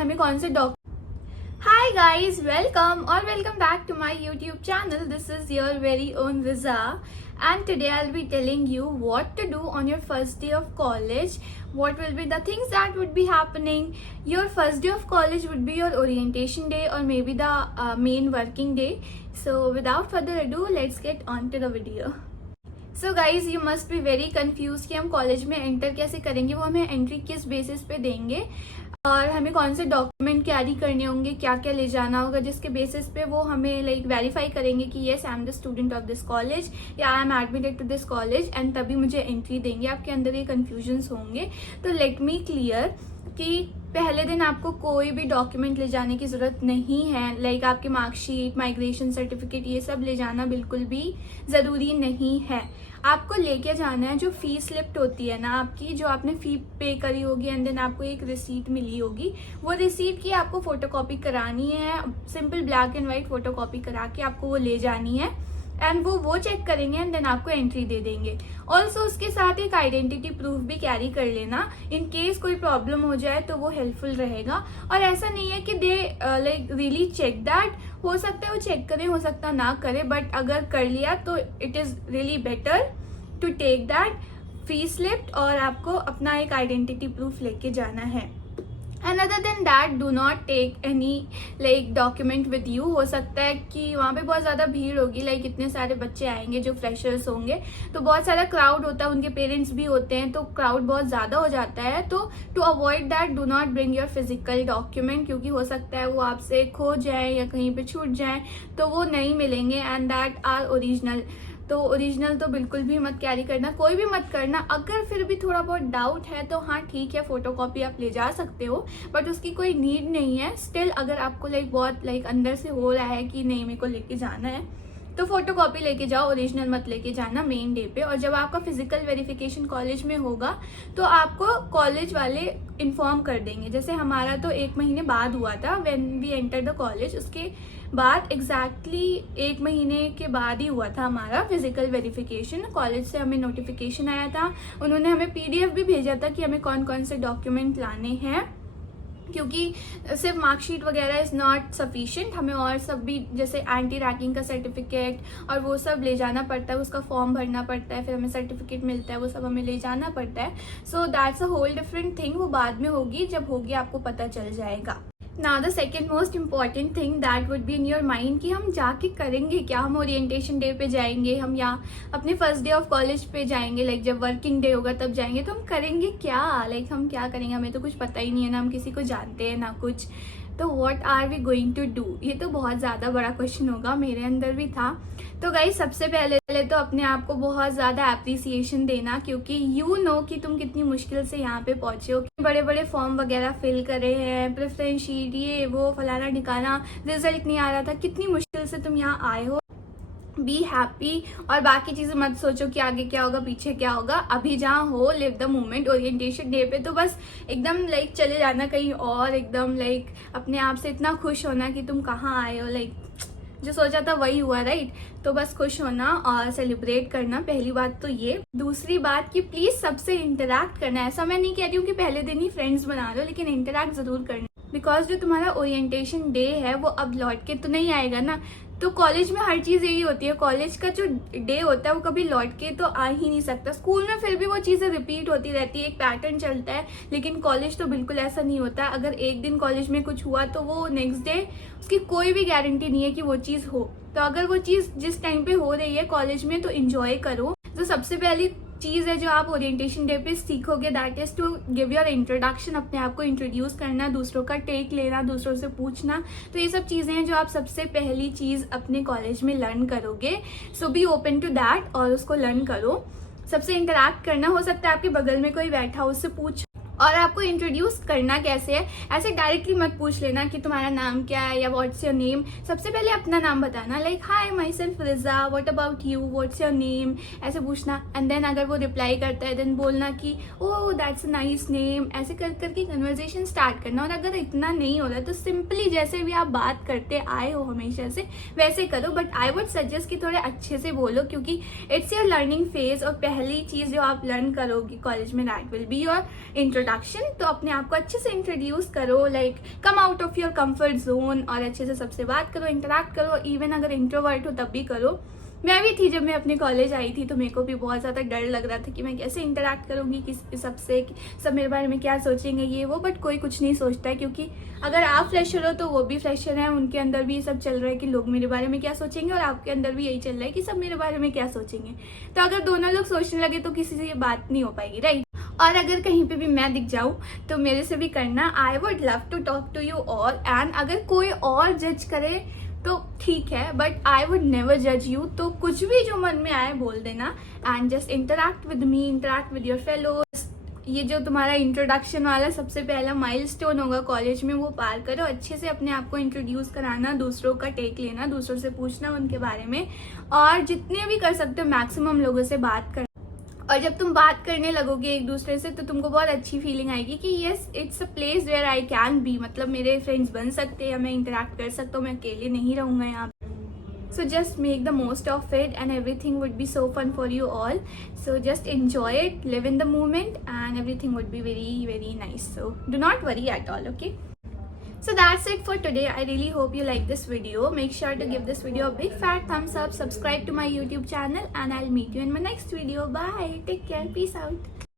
हमें कौन से Hi guys, welcome or welcome back to my YouTube channel. This is your very own Riza, and today I'll be telling you what to do on your first day of college. What will be the things that would be happening. Your first day of college would be your orientation day or maybe the main working day. So without further ado, let's get on to the video. So guys, you must be very confused कि हम college में enter कैसे करेंगे, वो हमें entry किस basis पे देंगे और हमें कौन से डॉक्यूमेंट कैरी करने होंगे, क्या क्या ले जाना होगा, जिसके बेसिस पे वो हमें वेरीफाई करेंगे कि yes I am the student of this college या I am admitted to this college, and तभी मुझे एंट्री देंगे। आपके अंदर ये कन्फ्यूजन्स होंगे, तो लेट मी क्लियर कि पहले दिन आपको कोई भी डॉक्यूमेंट ले जाने की जरूरत नहीं है। आपके मार्कशीट, माइग्रेशन सर्टिफिकेट, ये सब ले जाना बिल्कुल भी जरूरी नहीं है। आपको लेके जाना है जो फी स्लिप होती है ना आपकी, जो आपने फी पे करी होगी एंड देन आपको एक रिसीट मिली होगी, वो रिसीट की आपको फोटोकॉपी करानी है। Simple black and white photocopy करा के आपको वो ले जानी है एंड वो चेक करेंगे एंड देन आपको एंट्री दे देंगे। ऑल्सो उसके साथ एक आइडेंटिटी प्रूफ भी कैरी कर लेना, इन केस कोई प्रॉब्लम हो जाए तो वो हेल्पफुल रहेगा। और ऐसा नहीं है कि दे रियली चेक दैट, हो सकता है वो चेक करें, हो सकता ना करे, बट अगर कर लिया तो it is really better to take that fee slip और आपको अपना एक आइडेंटिटी प्रूफ लेके जाना है। And other than that do not take any document with you. हो सकता है कि वहाँ पे बहुत ज़्यादा भीड़ होगी, इतने सारे बच्चे आएंगे जो फ्रेशर्स होंगे, तो बहुत सारा क्राउड होता है, उनके पेरेंट्स भी होते हैं, तो क्राउड बहुत ज़्यादा हो जाता है। तो to avoid that do not bring your physical document, क्योंकि हो सकता है वो आपसे खो जाए या कहीं पे छूट जाए तो वो नहीं मिलेंगे एंड दैट आर ओरिजिनल। तो ओरिजिनल तो बिल्कुल भी मत कैरी करना, कोई भी मत करना। अगर फिर भी थोड़ा बहुत डाउट है तो हाँ ठीक है, फोटोकॉपी आप ले जा सकते हो, बट उसकी कोई नीड नहीं है। स्टिल अगर आपको बहुत अंदर से हो रहा है कि नहीं मेरे को लेके जाना है, तो फोटोकॉपी लेके जाओ, ओरिजिनल मत लेके जाना मेन डे पे। और जब आपका फिजिकल वेरिफिकेशन कॉलेज में होगा तो आपको कॉलेज वाले इन्फॉर्म कर देंगे। जैसे हमारा तो 1 महीने बाद हुआ था, when we enter the college, उसके बाद एग्जैक्टली 1 महीने के बाद ही हुआ था हमारा फिजिकल वेरिफिकेशन। कॉलेज से हमें नोटिफिकेशन आया था, उन्होंने हमें PDF भी भेजा था कि हमें कौन कौन से डॉक्यूमेंट लाने हैं, क्योंकि सिर्फ मार्कशीट वगैरह इज नॉट सफिशिएंट, हमें और सब भी जैसे एंटी रैगिंग का सर्टिफिकेट और वो सब ले जाना पड़ता है, उसका फॉर्म भरना पड़ता है, फिर हमें सर्टिफिकेट मिलता है, वो सब हमें ले जाना पड़ता है। So that's a whole different thing, वो बाद में होगी, जब होगी आपको पता चल जाएगा। Now the second most important thing that would be in your mind कि हम जाके करेंगे क्या। हम ओरिएंटेशन डे पे जाएंगे, हम या अपने फर्स्ट डे ऑफ कॉलेज पे जाएंगे, जब वर्किंग डे होगा तब जाएंगे, तो हम करेंगे क्या, हम क्या करेंगे, हमें तो कुछ पता ही नहीं है, ना हम किसी को जानते हैं ना कुछ। तो what are we going to do, ये तो बहुत ज़्यादा बड़ा क्वेश्चन होगा, मेरे अंदर भी था। तो गाइस सबसे पहले तो अपने आप को बहुत ज़्यादा अप्रिसिएशन देना, क्योंकि यू नो कि तुम कितनी मुश्किल से यहाँ पे पहुंचे हो, बड़े बड़े फॉर्म वगैरह फिल करे हैं, प्रेफरेंस शीट, ये वो फलाना ढिकाना, रिजल्ट नहीं आ रहा था, कितनी मुश्किल से तुम यहाँ आए हो। बी हैप्पी और बाकी चीजें मत सोचो कि आगे क्या होगा पीछे क्या होगा, अभी जहाँ हो live the moment. Orientation day पे तो बस एकदम चले जाना कहीं और, एकदम अपने आप से इतना खुश होना कि तुम कहाँ आए हो, जो सोचा था वही हुआ, राइट। तो बस खुश होना और सेलिब्रेट करना, पहली बात तो ये। दूसरी बात कि प्लीज सबसे इंटरैक्ट करना। ऐसा मैं नहीं कह रही हूँ कि पहले दिन ही फ्रेंड्स बना लो, लेकिन इंटरैक्ट जरूर करना, बिकॉज जो तुम्हारा ओरिएंटेशन डे है वो अब लौट के तो नहीं आएगा ना। तो कॉलेज में हर चीज यही होती है, कॉलेज का जो डे होता है वो कभी लौट के तो आ ही नहीं सकता। स्कूल में फिर भी वो चीजें रिपीट होती रहती है, एक पैटर्न चलता है, लेकिन कॉलेज तो बिल्कुल ऐसा नहीं होता। अगर एक दिन कॉलेज में कुछ हुआ तो वो नेक्स्ट डे उसकी कोई भी गारंटी नहीं है कि वो चीज हो। तो अगर वो चीज जिस टाइम पे हो रही है कॉलेज में तो एंजॉय करो। तो सबसे पहली चीज है जो आप ओरिएंटेशन डे पे सीखोगे, that is to give your introduction, अपने आप को इंट्रोड्यूस करना, दूसरों का टेक लेना, दूसरों से पूछना। तो ये सब चीजें हैं जो आप सबसे पहली चीज अपने कॉलेज में लर्न करोगे। सो बी ओपन टू दैट और उसको लर्न करो। सबसे इंटरैक्ट करना, हो सकता है आपके बगल में कोई बैठा हो, उससे पूछ। और आपको इंट्रोड्यूस करना कैसे है, ऐसे डायरेक्टली मत पूछ लेना कि तुम्हारा नाम क्या है या व्हाट्स योर नेम। सबसे पहले अपना नाम बताना, hi myself Riza, what about you, what's your name, ऐसे पूछना। एंड देन अगर वो रिप्लाई करता है देन बोलना कि oh that's a nice name, ऐसे करके कन्वर्सेशन स्टार्ट करना। और अगर इतना नहीं हो रहा तो सिंपली जैसे भी आप बात करते आए हो हमेशा से वैसे करो, बट आई वुड सजेस्ट कि थोड़े अच्छे से बोलो, क्योंकि इट्स योर लर्निंग फेज और पहली चीज जो आप लर्न करोगी कॉलेज में that will be your introduction. Introduction, तो अपने आप को अच्छे से इंट्रोड्यूस करो, like come out of your comfort zone और अच्छे से सबसे बात करो, इंटरेक्ट करो। इवन अगर इंट्रोवर्ट हो तब भी करो। मैं भी थी, जब मैं अपने कॉलेज आई थी तो मेरे को भी बहुत ज़्यादा डर लग रहा था कि मैं कैसे इंटरेक्ट करूँगी किस सबसे, सब मेरे बारे में क्या सोचेंगे ये वो, बट कोई कुछ नहीं सोचता है, क्योंकि अगर आप फ्रेशर हो तो वो भी फ्रेशर है, उनके अंदर भी ये सब चल रहा है कि लोग मेरे बारे में क्या सोचेंगे, और आपके अंदर भी यही चल रहा है कि सब मेरे बारे में क्या सोचेंगे। तो अगर दोनों लोग सोचने लगे तो किसी से ये बात नहीं हो पाएगी, राइट। और अगर कहीं पे भी मैं दिख जाऊँ तो मेरे से भी करना, I would love to talk to you all. And अगर कोई और जज करे तो ठीक है, बट आई वुड नेवर जज यू। तो कुछ भी जो मन में आए बोल देना, and just interact with me, interact with your fellows. ये जो तुम्हारा इंट्रोडक्शन वाला सबसे पहला माइलस्टोन होगा कॉलेज में, वो पार करो। अच्छे से अपने आप को इंट्रोड्यूस कराना, दूसरों का टेक लेना, दूसरों से पूछना उनके बारे में, और जितने भी कर सकते हो मैक्सिमम लोगों से बात करना। और जब तुम बात करने लगोगे एक दूसरे से तो तुमको बहुत अच्छी फीलिंग आएगी कि yes, it's a place where I can be, मतलब मेरे फ्रेंड्स बन सकते हैं, मैं इंटरेक्ट कर सकता हूँ, मैं अकेले नहीं रहूँगा यहाँ पे। So just make the most of it and everything would be so fun for you all. So just enjoy it, live in the moment, and everything would be very, very nice. So do not worry at all, okay? So that's it for today. I really hope you like this video. Make sure to give this video a big fat thumbs up, subscribe to my YouTube channel, and I'll meet you in my next video. Bye. Take care. Peace out.